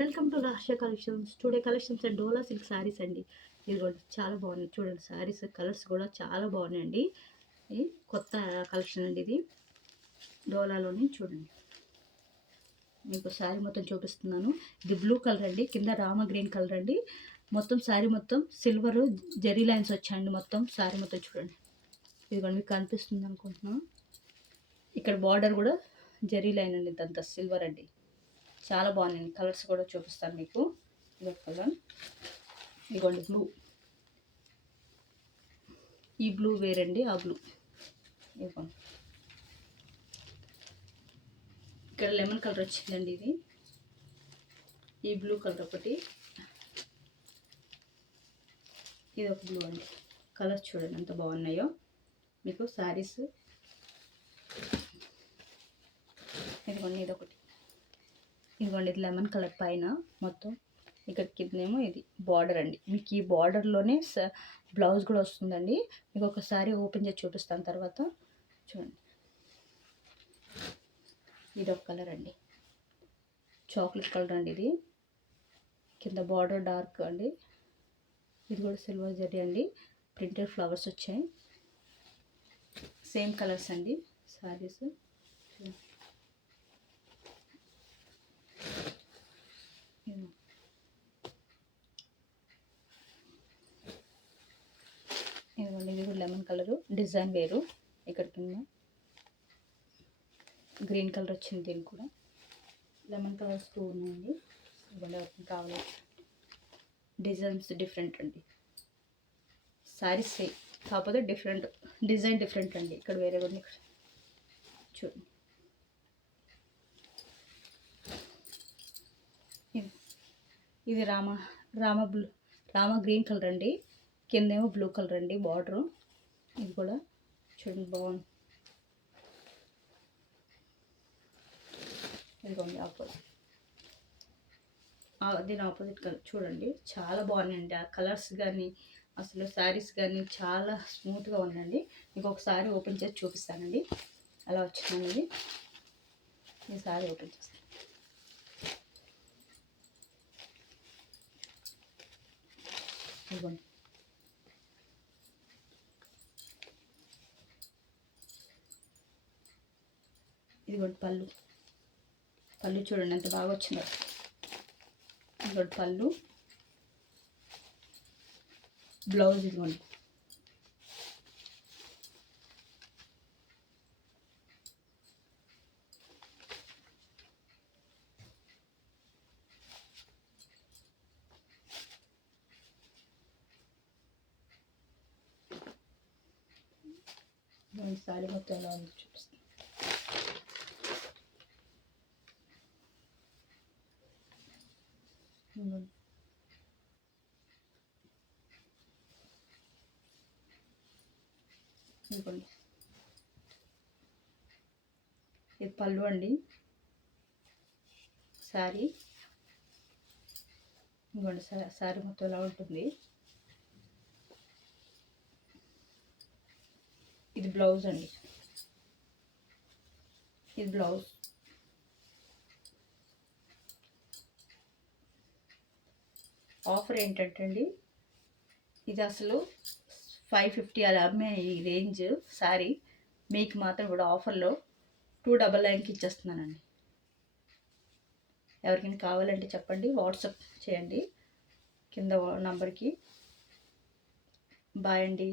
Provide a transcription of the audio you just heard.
Welcome to రాష్ట్ర collections. Today collections and dola silk saris అండి. ఇదిగోండి చాలా బాగున్నాయి చూడండి. శారీస్ కలర్స్ కూడా చాలా బాగున్నాయండి. ఇది కొత్త కలెక్షన్ అండి. ఇది డోలాలోని చూడండి. మీకు శారీ మొత్తం చూపిస్తున్నాను. ఇది బ్లూ కలర్ అండి, కింద రామ గ్రీన్ కలర్ అండి. మొత్తం శారీ మొత్తం సిల్వర్ జెరీ లైన్స్ వచ్చాయండి. మొత్తం శారీ మొత్తం చూడండి. ఇదిగోండి మీకు కనిపిస్తుంది అనుకుంటున్నాను. ఇక్కడ బార్డర్ కూడా జెరీ లైన్ అండి, ఇదంతా సిల్వర్ అండి. చాలా బాగున్నాయి. కలర్స్ కూడా చూపిస్తాను మీకు. ఇదో కలర్, ఇదిగోండి బ్లూ. ఈ బ్లూ వేరండి, ఆ బ్లూ ఇదిగోండి. ఇక్కడ లెమన్ కలర్ వచ్చిందండి. ఇది ఈ బ్లూ కలర్ ఒకటి, ఇది ఒక బ్లూ అండి. కలర్స్ చూడండి ఎంత బాగున్నాయో మీకు శారీస్. ఇదిగోండి ఇదొకటి, ఇదిగోండి ఇది లెమన్ కలర్ పైన మొత్తం. ఇక్కడ కిందేమో ఇది బార్డర్ అండి. మీకు ఈ బార్డర్లోనే బ్లౌజ్ కూడా వస్తుందండి. మీకు ఒకసారి ఓపెన్ చేసి చూపిస్తాను తర్వాత. చూడండి ఇది ఒక కలర్ అండి, చాక్లెట్ కలర్ అండి. ఇది కింద బార్డర్ డార్క్ అండి. ఇది కూడా సిల్వర్ జరీ అండి, ప్రింటెడ్ ఫ్లవర్స్ వచ్చాయి. సేమ్ కలర్స్ అండి శారీస్. ఇదిగోండి ఇది కూడా లెమన్ కలరు, డిజైన్ వేరు. ఇక్కడ కింద గ్రీన్ కలర్ వచ్చింది. దీనికి కూడా లెమన్ కలర్స్ టూ ఉన్నాయండి. ఇవ్వండి ఎవరికి కావాలి. డిజైన్స్ డిఫరెంట్ అండి. శారీస్ సేమ్ కాకపోతే డిఫరెంట్ డిజైన్ డిఫరెంట్ అండి. ఇక్కడ వేరే కూడా ఇక్కడ చూడండి. ఇది రామ గ్రీన్ కలర్ అండి, కిందేమో బ్లూ కలర్ అండి బార్డరు. ఇది కూడా చూడండి బాగుంది. ఇదిగోండి ఆపోజిట్, దీని ఆపోజిట్ కలర్ చూడండి. చాలా బాగున్నాయండి ఆ కలర్స్ కానీ, అసలు శారీస్ కానీ చాలా స్మూత్గా ఉందండి. మీకు ఒకసారి ఓపెన్ చేసి చూపిస్తానండి అలా వచ్చిందండి. ఈ శారీ ఓపెన్ చేస్తాను. ఇదిగోండి ఇదిగోండి పళ్ళు చూడండి ఎంత బాగా వచ్చిందో. ఇదిగోండి పళ్ళు, బ్లౌజ్ ఇదిగోండి. ఈ శారీ మొత్తం ఎలా ఉందో చూపిస్తాను. ఇదిగోండి ఇది పళ్ళు అండి శారీ. ఇదిగోండి శారీ మొత్తం ఎలా ఉంటుంది. ఇది బ్లౌజ్ అండి, ఇది బ్లౌజ్. ఆఫర్ ఏంటంటే అండి, ఇది అసలు 550 అలా అమ్మే ఈ రేంజ్ శారీ మీకు మాత్రం ఇప్పుడు ఆఫర్లో 299కి ఇచ్చేస్తున్నానండి. ఎవరికైనా కావాలంటే చెప్పండి, వాట్సాప్ చేయండి కింద నంబర్కి. బాయ్ అండి.